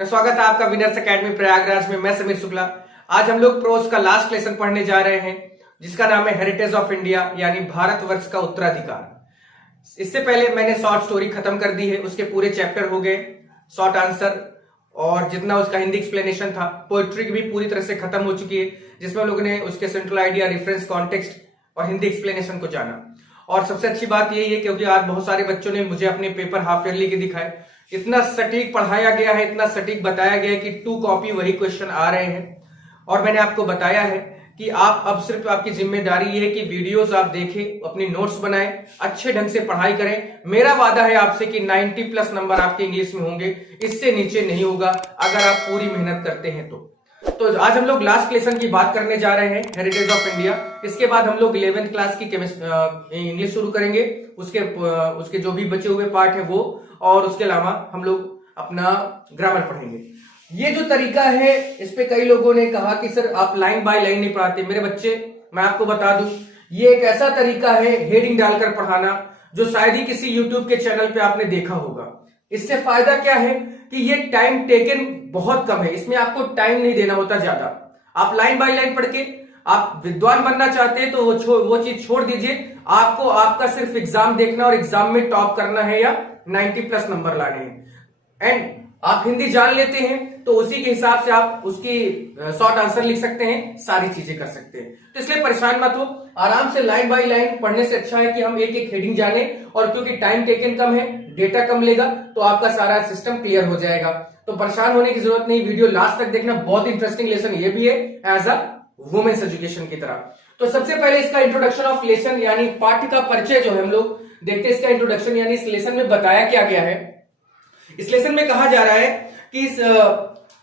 तो स्वागत है आपका विनर्स एकेडमी प्रयागराज में। मैं समीर शुक्ला। आज हम लोग प्रोज का लास्ट लेसन पढ़ने जा रहे हैं जिसका नाम है हेरिटेज ऑफ इंडिया यानी भारतवर्ष का उत्तराधिकार। इससे पहले मैंने शॉर्ट स्टोरी खत्म कर दी है, उसके पूरे चैप्टर हो गए, शॉर्ट आंसर और जितना उसका हिंदी एक्सप्लेनेशन था। पोएट्री भी पूरी तरह से खत्म हो चुकी है जिसमें हम लोगों ने उसके सेंट्रल आइडिया, रेफरेंस, कॉन्टेक्स्ट और हिंदी एक्सप्लेनेशन को जाना। और सबसे अच्छी बात यही है क्योंकि आज बहुत सारे बच्चों ने मुझे अपने पेपर हाफ ईयरली के दिखाए, इतना सटीक पढ़ाया गया है, इतना सटीक बताया गया है कि 2 कॉपी वही क्वेश्चन आ रहे हैं। और मैंने आपको बताया है कि आप अब सिर्फ आपकी जिम्मेदारी ये है कि वीडियोस आप देखें, अपनी नोट्स बनाएं, अच्छे ढंग से पढ़ाई करें। मेरा वादा है आपसे कि 90+ नंबर आपके इंग्लिश में होंगे, इससे नीचे नहीं होगा अगर आप पूरी मेहनत करते हैं तो आज हम लोग लास्ट लेसन की बात करने जा रहे हैं, हेरिटेज ऑफ इंडिया। इसके बाद हम लोग 11th क्लास की इंग्लिश शुरू करेंगे, उसके जो भी बचे हुए पार्ट है वो, और उसके अलावा हम लोग अपना ग्रामर पढ़ेंगे। ये जो तरीका है इस पे कई लोगों ने कहा कि सर आप लाइन बाय लाइन नहीं पढ़ाते। मेरे बच्चे, मैं आपको बता दूं, ये एक ऐसा तरीका है हेडिंग डालकर पढ़ाना जो शायद ही किसी यूट्यूब के चैनल पे आपने देखा होगा। इससे फायदा क्या है कि ये टाइम टेकन बहुत कम है, इसमें आपको टाइम नहीं देना होता ज्यादा। आप लाइन बाय लाइन पढ़ के आप विद्वान बनना चाहते हैं तो वो चीज छोड़ दीजिए। आपको आपका सिर्फ एग्जाम देखना और एग्जाम में टॉप करना है या 90+ नंबर लाने हैं। एंड आप हिंदी जान लेते हैं तो उसी के हिसाब से आप उसकी शॉर्ट आंसर लिख सकते हैं, सारी चीजें कर सकते हैं। तो इसलिए परेशान मत हो, आराम से लाइन बाय लाइन पढ़ने से अच्छा है कि हम एक एक हेडिंग जाने, और क्योंकि टाइम टेकन कम है, डेटा कम लेगा, तो आपका सारा सिस्टम क्लियर हो जाएगा। तो परेशान होने की जरूरत नहीं, वीडियो लास्ट तक देखना। बहुत इंटरेस्टिंग लेसन ये भी है एज अ वुमेन्स एजुकेशन की तरह। तो सबसे पहले इसका इंट्रोडक्शन ऑफ लेसन यानी पाठ्य का परिचय जो है हम लोग देखते हैं। इसका इंट्रोडक्शन यानी इस लेसन में बताया क्या गया है। इस लेसन में कहा जा रहा है कि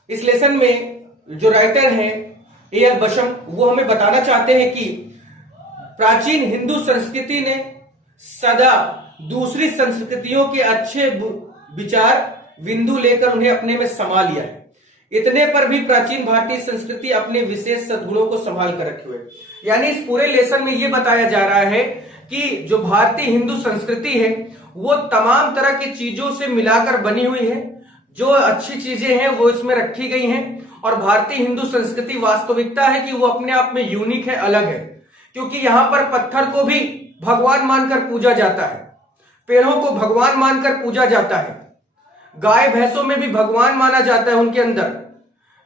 इस लेसन में जो राइटर हैं A.L. बशम, वो हमें बताना चाहते हैं कि प्राचीन हिंदू संस्कृति ने सदा दूसरी संस्कृतियों के अच्छे विचार बिंदु लेकर उन्हें अपने में समा लिया है। इतने पर भी प्राचीन भारतीय संस्कृति अपने विशेष सद्गुणों को संभाल कर रखे हुए। यानी इस पूरे लेसन में यह बताया जा रहा है कि जो भारतीय हिंदू संस्कृति है वो तमाम तरह की चीजों से मिलाकर बनी हुई है। जो अच्छी चीजें हैं वो इसमें रखी गई हैं, और भारतीय हिंदू संस्कृति वास्तविकता है कि वो अपने आप में यूनिक है, अलग है। क्योंकि यहां पर पत्थर को भी भगवान मानकर पूजा जाता है, पेड़ों को भगवान मानकर पूजा जाता है, गाय भैंसों में भी भगवान माना जाता है उनके अंदर।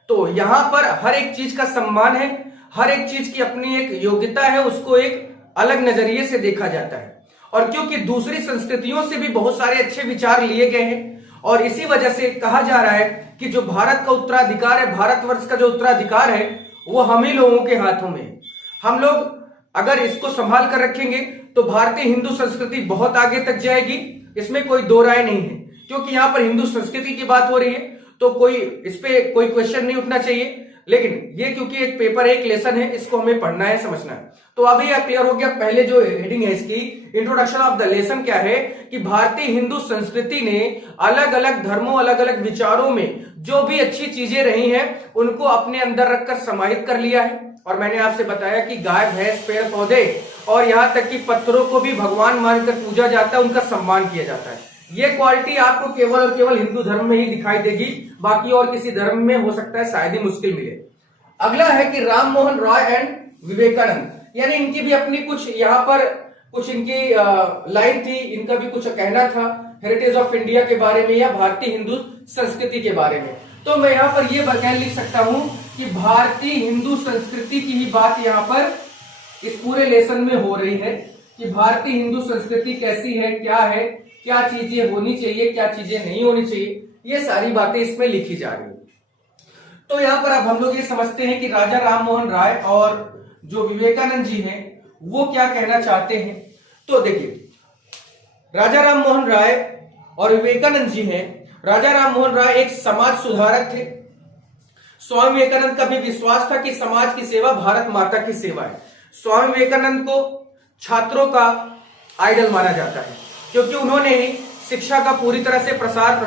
तो यहां पर हर एक चीज का सम्मान है, हर एक चीज की अपनी एक योग्यता है, उसको एक अलग नजरिए से देखा जाता है। और क्योंकि दूसरी संस्कृतियों से भी बहुत सारे अच्छे विचार लिए गए हैं, और इसी वजह से कहा जा रहा है कि जो भारत का उत्तराधिकार है, भारतवर्ष का जो उत्तराधिकार है, वो हम ही लोगों के हाथों में है। हम लोग अगर इसको संभाल कर रखेंगे तो भारतीय हिंदू संस्कृति बहुत आगे तक जाएगी, इसमें कोई दो राय नहीं है। क्योंकि यहां पर हिंदू संस्कृति की बात हो रही है तो कोई इस पे कोई क्वेश्चन नहीं उठना चाहिए। लेकिन ये क्योंकि एक पेपर है, एक लेसन है, इसको हमें पढ़ना है, समझना है। तो अभी यह क्लियर हो गया। पहले जो हेडिंग है इसकी, इंट्रोडक्शन ऑफ द लेसन, क्या है कि भारतीय हिंदू संस्कृति ने अलग अलग धर्मों, अलग अलग विचारों में जो भी अच्छी चीजें रही हैं उनको अपने अंदर रखकर समाहित कर लिया है। और मैंने आपसे बताया कि गाय, भैंस, पेड़ पौधे और यहां तक कि पत्थरों को भी भगवान मानकर पूजा जाता है, उनका सम्मान किया जाता है। ये क्वालिटी आपको केवल और केवल हिंदू धर्म में ही दिखाई देगी, बाकी और किसी धर्म में हो सकता है शायद ही मुश्किल मिले। अगला है कि राम मोहन रॉय एंड विवेकानंद, यानी इनकी भी अपनी कुछ यहाँ पर कुछ इनकी लाइन थी, इनका भी कुछ कहना था हेरिटेज ऑफ इंडिया के बारे में या भारतीय हिंदू संस्कृति के बारे में। तो मैं यहाँ पर ये बयान लिख सकता हूं कि भारतीय हिंदू संस्कृति की ही बात यहाँ पर इस पूरे लेसन में हो रही है कि भारतीय हिंदू संस्कृति कैसी है, क्या चीजें होनी चाहिए, क्या चीजें नहीं होनी चाहिए, ये सारी बातें इसमें लिखी जा रही है। तो यहाँ पर अब हम लोग ये समझते हैं कि राजा राम मोहन राय और जो विवेकानंद जी हैं वो क्या कहना चाहते हैं। तो देखिए, राजा राम मोहन राय और विवेकानंद जी हैं। राजा राम मोहन राय एक समाज सुधारक थे। स्वामी विवेकानंद का भी विश्वास था कि समाज की सेवा भारत माता की सेवा है। स्वामी विवेकानंद को छात्रों का आइडल माना जाता है क्योंकि उन्होंने ही शिक्षा का पूरी तरह से प्रचार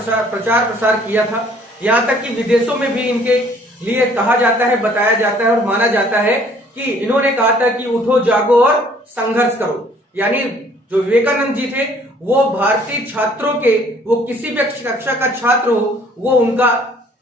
प्रसार किया था। यहां तक कि विदेशों में भी इनके लिए कहा जाता है, बताया जाता है और माना जाता है कि इन्होंने कहा था कि उठो, जागो और संघर्ष करो। यानी जो विवेकानंद जी थे वो भारतीय छात्रों के, वो किसी भी कक्षा का छात्र हो, वो उनका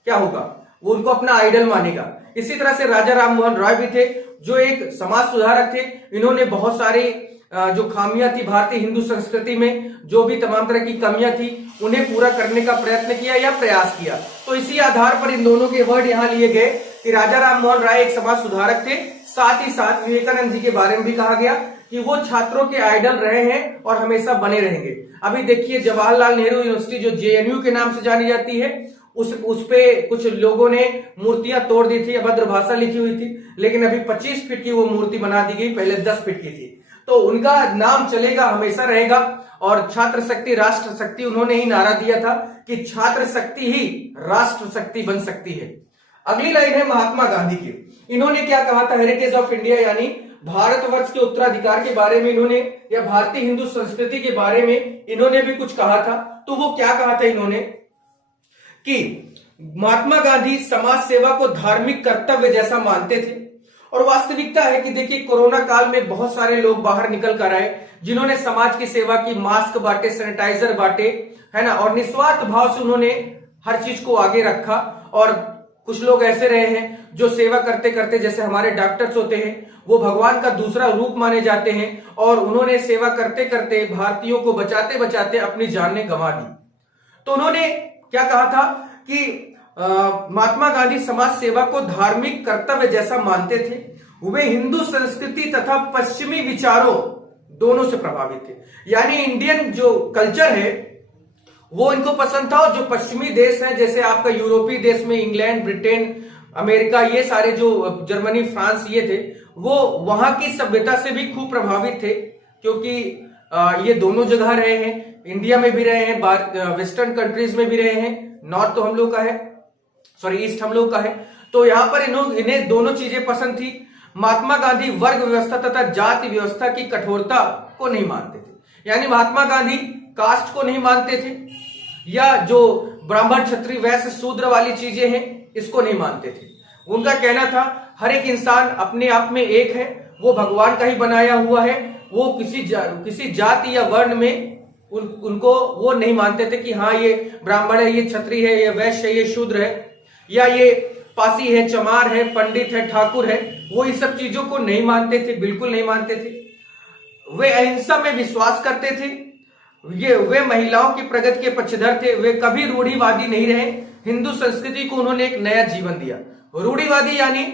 क्या होगा, वो उनको अपना आइडल मानेगा। इसी तरह से राजा राम मोहन राय भी थे, जो एक समाज सुधारक थे। इन्होंने बहुत सारे जो खामियां थी भारतीय हिंदू संस्कृति में, जो भी तमाम तरह की कमियां थी, उन्हें पूरा करने का प्रयत्न किया या प्रयास किया। तो इसी आधार पर इन दोनों के वर्ड यहां लिए गए कि राजा राम मोहन राय एक समाज सुधारक थे, साथ ही साथ विवेकानंद जी के बारे में भी कहा गया कि वो छात्रों के आइडल रहे हैं और हमेशा बने रहेंगे। अभी देखिए, जवाहरलाल नेहरू यूनिवर्सिटी जो जेएनयू के नाम से जानी जाती है, उस पे कुछ लोगों ने मूर्तियां तोड़ दी थी, अभद्र भाषा लिखी हुई थी, लेकिन अभी 25 फीट की वो मूर्ति बना दी गई, पहले 10 फीट की थी। तो उनका नाम चलेगा, हमेशा रहेगा। और छात्र शक्ति राष्ट्र शक्ति, उन्होंने ही नारा दिया था कि छात्र शक्ति ही राष्ट्र शक्ति बन सकती है। अगली लाइन है महात्मा गांधी की। इन्होंने क्या कहा था, हेरिटेज ऑफ इंडिया यानी भारतवर्ष के उत्तराधिकार के बारे में इन्होंने, या भारतीय हिंदू संस्कृति के बारे में इन्होंने भी कुछ कहा था। तो वो क्या कहा था इन्होंने कि महात्मा गांधी समाज सेवा को धार्मिक कर्तव्य जैसा मानते थे। और वास्तविकता है कि देखिए, कोरोना काल में बहुत सारे लोग बाहर निकल कर आए, जिन्होंने समाज की सेवा की, मास्क बांटे, सैनिटाइजर बांटे, है ना, और निस्वार्थ भाव से उन्होंने हर चीज को आगे रखा। और कुछ लोग ऐसे रहे हैं जो सेवा करते करते, जैसे हमारे डॉक्टर्स होते हैं, वो भगवान का दूसरा रूप माने जाते हैं, और उन्होंने सेवा करते करते, भारतीयों को बचाते बचाते अपनी जानें गंवा दी। तो उन्होंने क्या कहा था कि महात्मा गांधी समाज सेवा को धार्मिक कर्तव्य जैसा मानते थे। वे हिंदू संस्कृति तथा पश्चिमी विचारों दोनों से प्रभावित थे। यानी इंडियन जो कल्चर है वो इनको पसंद था, और जो पश्चिमी देश हैं, जैसे आपका यूरोपीय देश में इंग्लैंड, ब्रिटेन, अमेरिका, ये सारे जो जर्मनी, फ्रांस, ये थे, वो वहां की सभ्यता से भी खूब प्रभावित थे, क्योंकि ये दोनों जगह रहे हैं, इंडिया में भी रहे हैं, वेस्टर्न कंट्रीज में भी रहे हैं। नॉर्थ तो हम लोग का है, सॉरी ईस्ट हम लोग का है। तो यहां पर इन्हें दोनों चीजें पसंद थी। महात्मा गांधी वर्ग व्यवस्था तथा जाति व्यवस्था की कठोरता को नहीं मानते थे। यानी महात्मा गांधी कास्ट को नहीं मानते थे, या जो ब्राह्मण, क्षत्रिय, वैश्य, शूद्र वाली चीजें हैं, इसको नहीं मानते थे। उनका कहना था हर एक इंसान अपने आप में एक है, वो भगवान का ही बनाया हुआ है। वो किसी जाति या वर्ण में उनको वो नहीं मानते थे कि हाँ ये ब्राह्मण है, ये क्षत्रिय है, ये वैश्य है, ये शूद्र है, या ये पासी है, चमार है, पंडित है, ठाकुर है। वो इन सब चीजों को नहीं मानते थे, बिल्कुल नहीं मानते थे। वे अहिंसा में विश्वास करते थे। वे महिलाओं की प्रगति के पक्षधर थे। वे कभी रूढ़िवादी नहीं रहे। हिंदू संस्कृति को उन्होंने एक नया जीवन दिया। रूढ़िवादी यानी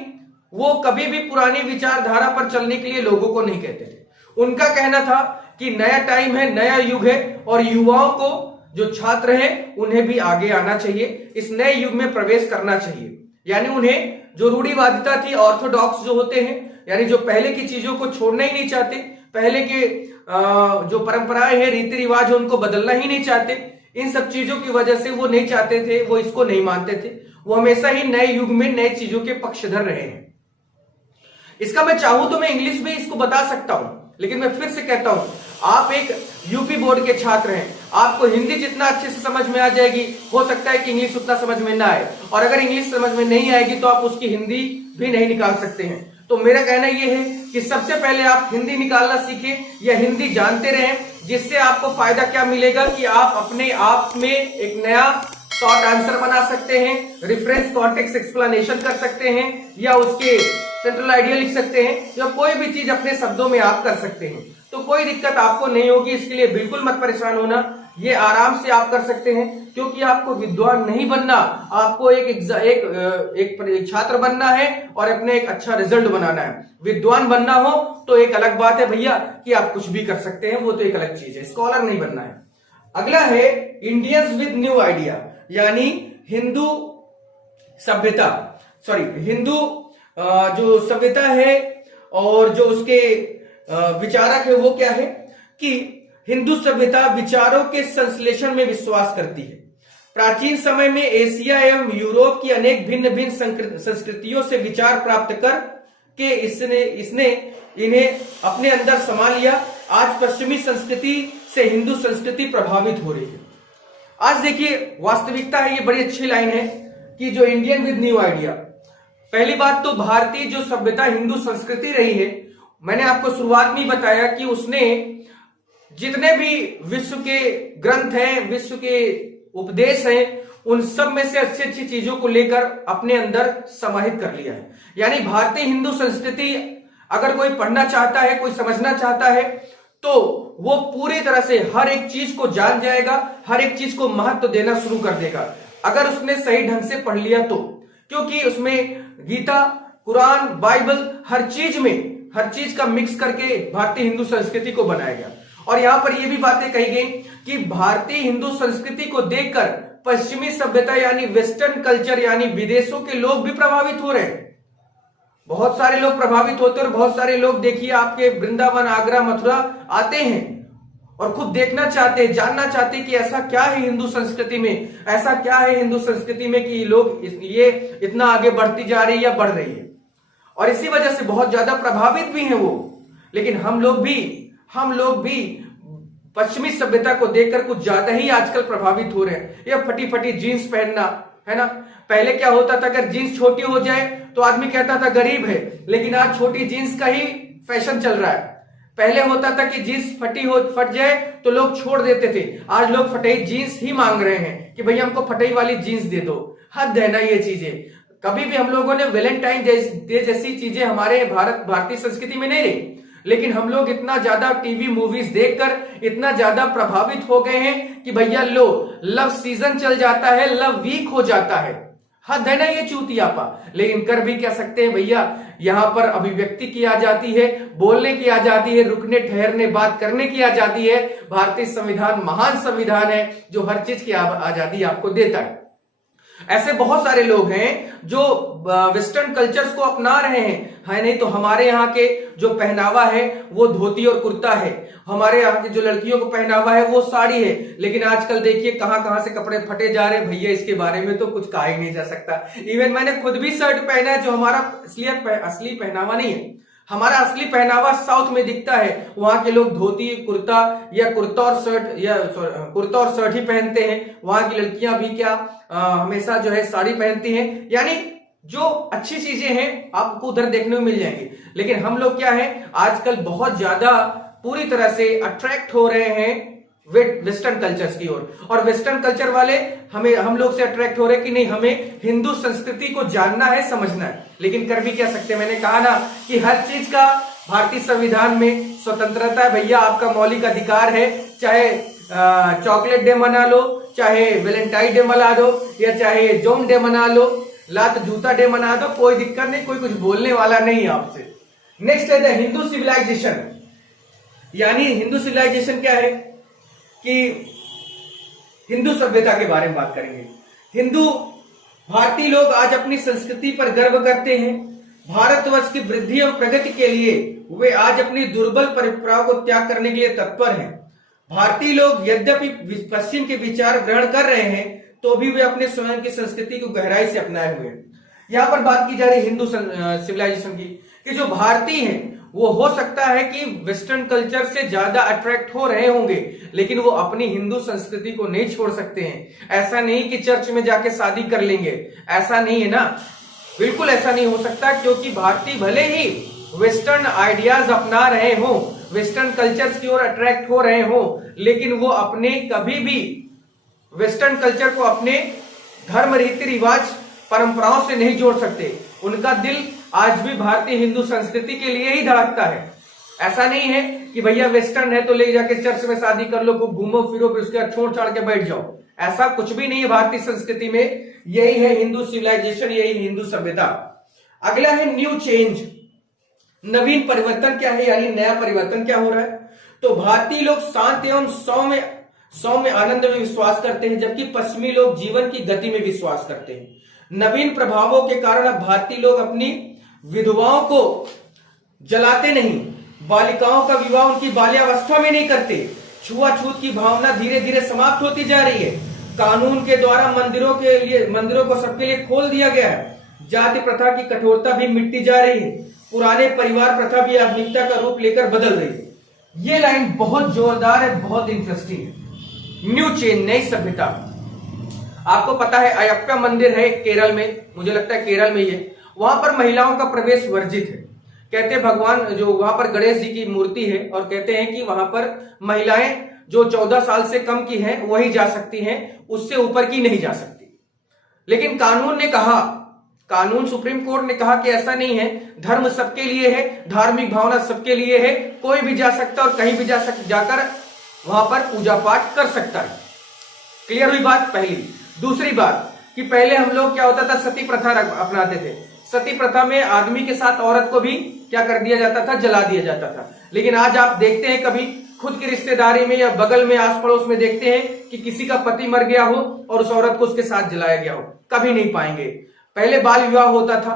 वो कभी भी पुरानी विचारधारा पर चलने के लिए लोगों को नहीं कहते थे। उनका कहना था कि नया टाइम है, नया युग है, और युवाओं को, जो छात्र हैं, उन्हें भी आगे आना चाहिए, इस नए युग में प्रवेश करना चाहिए। यानी उन्हें जो रूढ़िवादिता थी, ऑर्थोडॉक्स जो होते हैं, यानी जो पहले की चीजों को छोड़ना ही नहीं चाहते, पहले के जो परंपराएं हैं, रीति रिवाज, उनको बदलना ही नहीं चाहते, इन सब चीजों की वजह से वो नहीं चाहते थे, वो इसको नहीं मानते थे। वो हमेशा ही नए युग में नए चीजों के पक्षधर रहे हैं। इसका मैं चाहूं तो मैं इंग्लिश में इसको बता सकता हूं, लेकिन मैं फिर से कहता हूं, आप एक यूपी बोर्ड के छात्र हैं, आपको हिंदी जितना अच्छे से समझ में आ जाएगी, हो सकता है कि इंग्लिश उतना समझ में ना आए, और अगर इंग्लिश समझ में नहीं आएगी तो आप उसकी हिंदी भी नहीं निकाल सकते हैं। तो मेरा कहना यह है कि सबसे पहले आप हिंदी निकालना सीखें, या हिंदी जानते रहें, जिससे आपको फायदा क्या मिलेगा कि आप अपने आप में एक नया शॉर्ट आंसर बना सकते हैं, रेफरेंस कॉन्टेक्स्ट एक्सप्लेनेशन कर सकते हैं, या उसके सेंट्रल आइडिया लिख सकते हैं, या कोई भी चीज अपने शब्दों में आप कर सकते हैं। तो कोई दिक्कत आपको नहीं होगी, इसके लिए बिल्कुल मत परेशान होना, ये आराम से आप कर सकते हैं। क्योंकि आपको विद्वान नहीं बनना, आपको एक छात्र बनना है और अपने एक अच्छा रिजल्ट बनाना है। विद्वान बनना हो तो एक अलग बात है भैया कि आप कुछ भी कर सकते हैं, वो तो एक अलग चीज है, स्कॉलर नहीं बनना है। अगला है इंडियंस विद न्यू आइडिया, यानी हिंदू सभ्यता, हिंदू जो सभ्यता है और जो उसके विचारक है, वो क्या है कि हिंदू सभ्यता विचारों के संश्लेषण में विश्वास करती है। प्राचीन समय में एशिया एवं यूरोप की अनेक भिन्न भिन्न संस्कृतियों से विचार प्राप्त कर के इसने इन्हें अपने अंदर समा लिया। आज पश्चिमी संस्कृति से हिंदू संस्कृति प्रभावित हो रही है। आज देखिए, वास्तविकता है, ये बड़ी अच्छी लाइन है कि जो इंडियन विद न्यू आइडिया, पहली बात तो भारतीय जो सभ्यता हिंदू संस्कृति रही है, मैंने आपको शुरुआत में ही बताया कि उसने जितने भी विश्व के ग्रंथ हैं, विश्व के उपदेश हैं, उन सब में से अच्छी अच्छी चीजों को लेकर अपने अंदर समाहित कर लिया है। यानी भारतीय हिंदू संस्कृति अगर कोई पढ़ना चाहता है, कोई समझना चाहता है, तो वो पूरी तरह से हर एक चीज को जान जाएगा, हर एक चीज को महत्व देना शुरू कर देगा अगर उसने सही ढंग से पढ़ लिया तो। क्योंकि उसमें गीता, कुरान, बाइबल, हर चीज का मिक्स करके भारतीय हिंदू संस्कृति को बनाया गया। और यहां पर ये भी बातें कही गई कि भारतीय हिंदू संस्कृति को देखकर पश्चिमी सभ्यता यानी वेस्टर्न कल्चर यानी विदेशों के लोग भी प्रभावित हो रहे हैं। बहुत सारे लोग प्रभावित होते हैं और बहुत सारे लोग देखिए आपके वृंदावन, आगरा, मथुरा आते हैं और खुद देखना चाहते हैं, जानना चाहते हैं कि ऐसा क्या है हिंदू संस्कृति में, ऐसा क्या है हिंदू संस्कृति में कि लोग ये इतना आगे बढ़ती जा रही है या बढ़ रही है। और इसी वजह से बहुत ज्यादा प्रभावित भी हैं वो। लेकिन हम लोग भी पश्चिमी सभ्यता को देखकर कुछ ज्यादा ही आजकल प्रभावित हो रहे हैं। ये फटी फटी जीन्स पहनना, है ना। पहले क्या होता था, अगर जीन्स छोटी हो जाए तो आदमी कहता था गरीब है, लेकिन आज छोटी जीन्स का ही फैशन चल रहा है। पहले होता था कि जीन्स फट जाए तो लोग छोड़ देते थे, आज लोग फटी जीन्स ही मांग रहे हैं कि भैया हमको फटी वाली जीन्स दे दो। हद है ना ये चीजें। कभी भी हम लोगों ने वैलेंटाइन डे जैसी चीजें हमारे भारतीय संस्कृति में नहीं रही, लेकिन हम लोग इतना ज्यादा टीवी मूवीज देखकर इतना ज्यादा प्रभावित हो गए हैं कि भैया लो लव सीजन चल जाता है, लव वीक हो जाता है। हद है ना ये चूतियापा। लेकिन कर भी क्या सकते हैं भैया, यहां पर अभिव्यक्ति की आजादी है, बोलने की आजादी है, रुकने ठहरने बात करने की आजादी है। भारतीय संविधान महान संविधान है जो हर चीज की आजादी आपको देता है। ऐसे बहुत सारे लोग हैं जो वेस्टर्न कल्चर्स को अपना रहे हैं, है नहीं तो हमारे यहाँ के जो पहनावा है वो धोती और कुर्ता है, हमारे यहाँ की जो लड़कियों को पहनावा है वो साड़ी है। लेकिन आजकल देखिए कहां कहां से कपड़े फटे जा रहे हैं भैया, इसके बारे में तो कुछ कहा ही नहीं जा सकता। इवन मैंने खुद भी शर्ट पहना है जो हमारा असली पहनावा नहीं है। हमारा असली पहनावा साउथ में दिखता है, वहां के लोग धोती कुर्ता या कुर्ता और शर्ट ही पहनते हैं। वहां की लड़कियां भी क्या हमेशा जो है साड़ी पहनती हैं। यानी जो अच्छी चीजें हैं आपको उधर देखने को मिल जाएंगी। लेकिन हम लोग क्या है आजकल बहुत ज्यादा पूरी तरह से अट्रैक्ट हो रहे हैं वेस्टर्न कल्चर्स की ओर, और वेस्टर्न कल्चर वाले हम लोग से अट्रैक्ट हो रहे हैं कि नहीं हमें हिंदू संस्कृति को जानना है, समझना है। लेकिन कर भी क्या सकते हैं, मैंने कहा ना कि हर चीज का भारतीय संविधान में स्वतंत्रता है भैया, आपका मौलिक अधिकार है। चाहे चॉकलेट डे मना लो, चाहे वैलेंटाइन डे मना लो, या चाहे जोन डे मना लो, लात जूता डे मना दो, कोई दिक्कत नहीं, कोई कुछ बोलने वाला नहीं है आपसे। नेक्स्ट है हिंदू सिविलाइजेशन। यानी हिंदू सिविलाइजेशन क्या है कि हिंदू सभ्यता के बारे में बात करेंगे। हिंदू भारतीय लोग आज अपनी संस्कृति पर गर्व करते हैं। भारतवर्ष की वृद्धि और प्रगति के लिए वे आज अपनी दुर्बल परंपराओं को त्याग करने के लिए तत्पर हैं। भारतीय लोग यद्यपि पश्चिम के विचार ग्रहण कर रहे हैं तो भी वे अपने स्वयं की संस्कृति को गहराई से अपनाए हुए हैं। यहां पर बात की जा रही है हिंदू सिविलाइजेशन की, कि जो भारतीय हैं वो हो सकता है कि वेस्टर्न कल्चर से ज्यादा अट्रैक्ट हो रहे होंगे, लेकिन वो अपनी हिंदू संस्कृति को नहीं छोड़ सकते हैं। ऐसा नहीं कि चर्च में जाके शादी कर लेंगे, ऐसा नहीं है ना, बिल्कुल ऐसा नहीं हो सकता। क्योंकि भारतीय भले ही वेस्टर्न आइडियाज अपना रहे हो, वेस्टर्न कल्चर्स की ओर अट्रैक्ट हो रहे हो, लेकिन वो अपने कभी भी वेस्टर्न कल्चर को अपने धर्म, रीति रिवाज, परंपराओं से नहीं जोड़ सकते। उनका दिल आज भी भारतीय हिंदू संस्कृति के लिए ही धड़कता है। ऐसा नहीं है कि भैया वेस्टर्न है तो ले जाके चर्च में शादी कर लो, घूमो फिरो, फिर उसके बाद छोड़ छाड़ के बैठ जाओ। ऐसा कुछ भी नहीं है भारतीय संस्कृति में। यही है हिंदू सिविलाइजेशन, यही हिंदू सभ्यता। अगला है न्यू चेंज। नवीन परिवर्तन क्या है, यानी नया परिवर्तन क्या हो रहा है। तो भारतीय लोग शांत एवं सौम्य आनंद में विश्वास करते हैं, जबकि पश्चिमी लोग जीवन की गति में विश्वास करते हैं। नवीन प्रभावों के कारण अब भारतीय लोग अपनी विधवाओं को जलाते नहीं, बालिकाओं का विवाह उनकी बाल्यावस्था में नहीं करते। छुआछूत की भावना धीरे धीरे समाप्त होती जा रही है। कानून के द्वारा मंदिरों को सबके लिए खोल दिया गया है। जाति प्रथा की कठोरता भी मिटती जा रही है। पुराने परिवार प्रथा भी आधुनिकता का रूप लेकर बदल रही है। ये लाइन बहुत जोरदार है, बहुत इंटरेस्टिंग है। न्यू चेंज, नई सभ्यता। आपको पता है अयप्पा मंदिर है केरल में, मुझे लगता है केरल में ही है। वहां पर महिलाओं का प्रवेश वर्जित है। कहते हैं भगवान जो वहां पर गणेश जी की मूर्ति है, और कहते हैं कि वहां पर महिलाएं जो 14 साल से कम की हैं वही जा सकती हैं, उससे ऊपर की नहीं जा सकती। लेकिन कानून ने कहा, कानून सुप्रीम कोर्ट ने कहा कि ऐसा नहीं है, धर्म सबके लिए है, धार्मिक भावना सबके लिए है, कोई भी जा सकता है और कहीं भी जाकर वहां पर पूजा पाठ कर सकता है। क्लियर हुई बात पहली। दूसरी बात कि पहले हम लोग क्या होता था, सती प्रथा अपनाते थे। सती प्रथा में आदमी के साथ औरत को भी क्या कर दिया जाता था, जला दिया जाता था। लेकिन आज आप देखते हैं कभी खुद की रिश्तेदारी में या बगल में आस पड़ोस में देखते हैं कि किसी का पति मर गया हो और उस औरत को उसके साथ जलाया गया हो, कभी नहीं पाएंगे। पहले बाल विवाह होता था,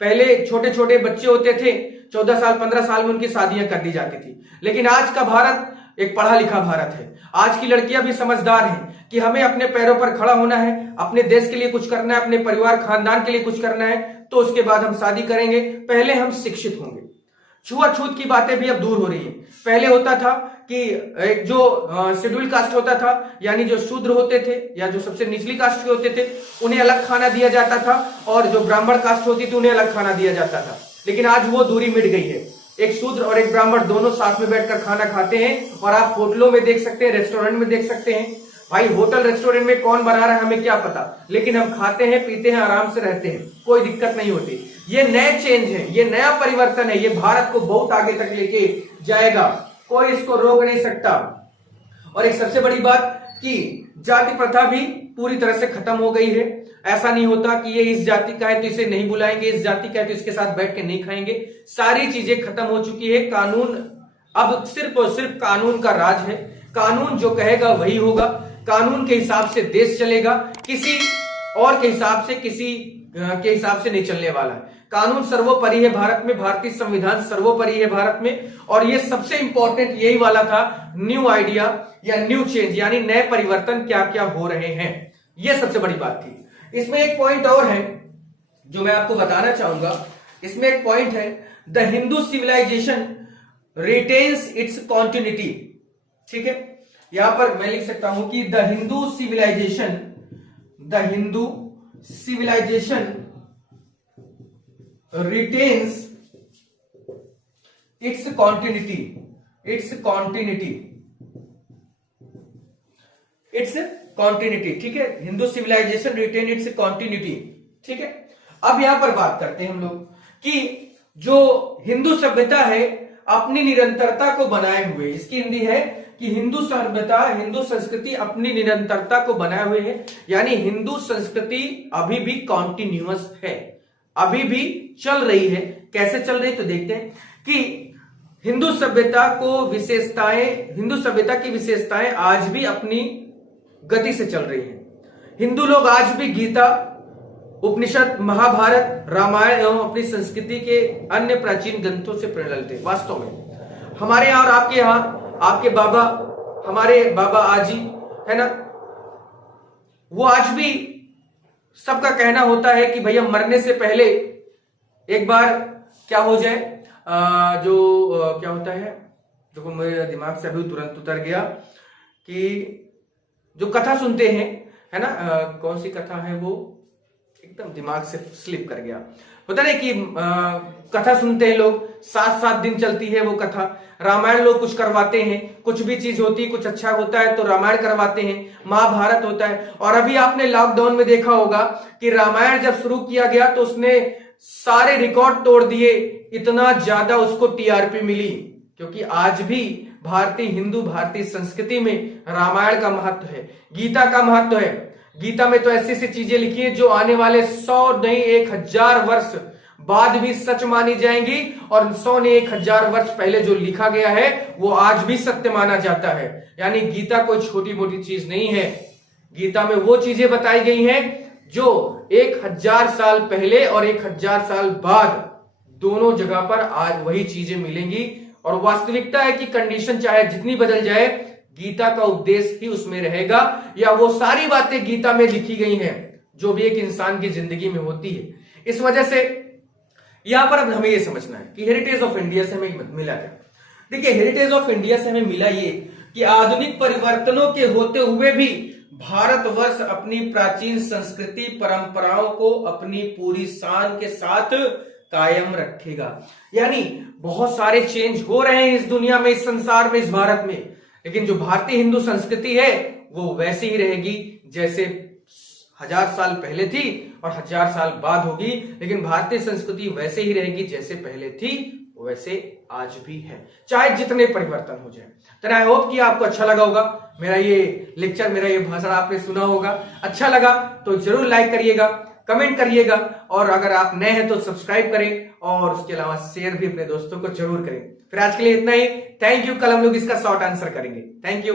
पहले छोटे छोटे बच्चे होते थे, 14 साल 15 साल में उनकी शादियां कर दी जाती थी। लेकिन आज का भारत एक पढ़ा लिखा भारत है। आज की लड़कियां भी समझदार हैं कि हमें अपने पैरों पर खड़ा होना है, अपने देश के लिए कुछ करना है, अपने परिवार खानदान के लिए कुछ करना है, तो उसके बाद हम शादी करेंगे, पहले हम शिक्षित होंगे। छुआछूत की बातें भी अब दूर हो रही है। पहले होता था कि एक जो शेड्यूल कास्ट होता था, यानी जो शूद्र होते थे या जो सबसे निचली कास्ट के होते थे, उन्हें अलग खाना दिया जाता था, और जो ब्राह्मण कास्ट होती थी उन्हें अलग खाना दिया जाता था। लेकिन आज वो दूरी मिट गई है। एक शूद्र और एक ब्राह्मण दोनों साथ में बैठकर खाना खाते हैं, और आप होटलों में देख सकते हैं, रेस्टोरेंट में देख सकते हैं। भाई होटल रेस्टोरेंट में कौन बना रहा है हमें क्या पता, लेकिन हम खाते हैं, पीते हैं, आराम से रहते हैं, कोई दिक्कत नहीं होती। ये नए चेंज है, ये नया परिवर्तन है, ये भारत को बहुत आगे तक लेके जाएगा, कोई इसको रोक नहीं सकता। और एक सबसे बड़ी बात कि जाति प्रथा भी पूरी तरह से खत्म हो गई है। ऐसा नहीं होता कि ये इस जाति का है तो इसे नहीं बुलाएंगे, इस जाति का है तो इसके साथ बैठ के नहीं खाएंगे। सारी चीजें खत्म हो चुकी है। कानून अब सिर्फ और सिर्फ कानून का राज है। कानून जो कहेगा वही होगा, कानून के हिसाब से देश चलेगा, किसी और के हिसाब से, किसी के हिसाब से नहीं चलने वाला है। कानून सर्वोपरि है भारत में, भारतीय संविधान सर्वोपरि है भारत में। और ये सबसे इंपॉर्टेंट यही वाला था, न्यू आइडिया या न्यू चेंज, यानी नए परिवर्तन क्या क्या हो रहे हैं, ये सबसे बड़ी बात थी। इसमें एक पॉइंट और है जो मैं आपको बताना चाहूंगा। इसमें एक पॉइंट है, the Hindu civilisation retains its continuity. ठीक है, यहां पर मैं लिख सकता हूं कि the Hindu civilisation retains its continuity, ठीक है। Hindu civilisation retain its continuity, ठीक है। अब यहां पर बात करते हैं हम लोग कि जो हिंदू सभ्यता है अपनी निरंतरता को बनाए हुए, इसकी हिंदी है कि हिंदू सभ्यता, हिंदू संस्कृति अपनी निरंतरता को बनाए हुए है, यानी हिंदू संस्कृति अभी भी कॉन्टिन्यूअस है, अभी भी चल रही है। कैसे चल रही है तो देखते हैं कि हिंदू सभ्यता की विशेषताएं आज भी अपनी गति से चल रही हैं। हिंदू लोग आज भी गीता, उपनिषद, महाभारत, रामायण एवं अपनी संस्कृति के अन्य प्राचीन ग्रंथों से प्रेरित थे। वास्तव में हमारे यहाँ और आपके यहाँ, आपके बाबा, हमारे बाबा आजी है ना, वो आज भी सबका कहना होता है कि भैया मरने से पहले एक बार क्या हो जाए, क्या होता है, देखो मेरे दिमाग से अभी तुरंत उतर गया, कि जो कथा सुनते हैं है ना, कौन सी कथा है वो, एकदम दिमाग से स्लिप कर गया। होता नहीं कि कथा सुनते हैं लोग, 7-7 दिन चलती है वो कथा। रामायण लोग कुछ करवाते हैं, कुछ भी चीज होती है, कुछ अच्छा होता है तो रामायण करवाते हैं, महाभारत होता है। और अभी आपने लॉकडाउन में देखा होगा कि रामायण जब शुरू किया गया तो उसने सारे रिकॉर्ड तोड़ दिए, इतना ज्यादा उसको टीआरपी मिली, क्योंकि आज भी भारतीय संस्कृति में रामायण का महत्व है, गीता का महत्व है। गीता में तो ऐसी ऐसी चीजें लिखी है जो आने वाले 100 नहीं 1000 वर्ष बाद भी सच मानी जाएंगी, और 100 नहीं 1000 वर्ष पहले जो लिखा गया है वो आज भी सत्य माना जाता है। यानी गीता कोई छोटी मोटी चीज नहीं है। गीता में वो चीजें बताई गई हैं जो 1000 साल पहले और 1000 साल बाद दोनों जगह पर आज वही चीजें मिलेंगी। और वास्तविकता है कि कंडीशन चाहे जितनी बदल जाए, गीता का उपदेश ही उसमें रहेगा, या वो सारी बातें गीता में लिखी गई हैं जो भी एक इंसान की जिंदगी में होती है। इस वजह से यहां पर अब हमें यह समझना है कि हेरिटेज ऑफ इंडिया से हमें मिला क्या। देखिए, हेरिटेज ऑफ इंडिया से हमें मिला ये कि आधुनिक परिवर्तनों के होते हुए भी भारतवर्ष अपनी प्राचीन संस्कृति परंपराओं को अपनी पूरी शान के साथ कायम रखेगा। यानी बहुत सारे चेंज हो रहे हैं इस दुनिया में, इस संसार में, इस भारत में, लेकिन जो भारतीय हिंदू संस्कृति है वो वैसी ही रहेगी जैसे 1000 साल पहले थी और 1000 साल बाद होगी, लेकिन भारतीय संस्कृति वैसे ही रहेगी जैसे पहले थी वैसे आज भी है, चाहे जितने परिवर्तन हो जाए। तो आई होप कि आपको अच्छा लगा होगा मेरा ये लेक्चर, मेरा ये भाषण आपने सुना होगा। अच्छा लगा तो जरूर लाइक करिएगा, कमेंट करिएगा, और अगर आप नए हैं तो सब्सक्राइब करें, और उसके अलावा शेयर भी अपने दोस्तों को जरूर करें। फिर आज के लिए इतना ही। Thank you. कल हम लोग इसका शॉर्ट आंसर करेंगे। Thank you.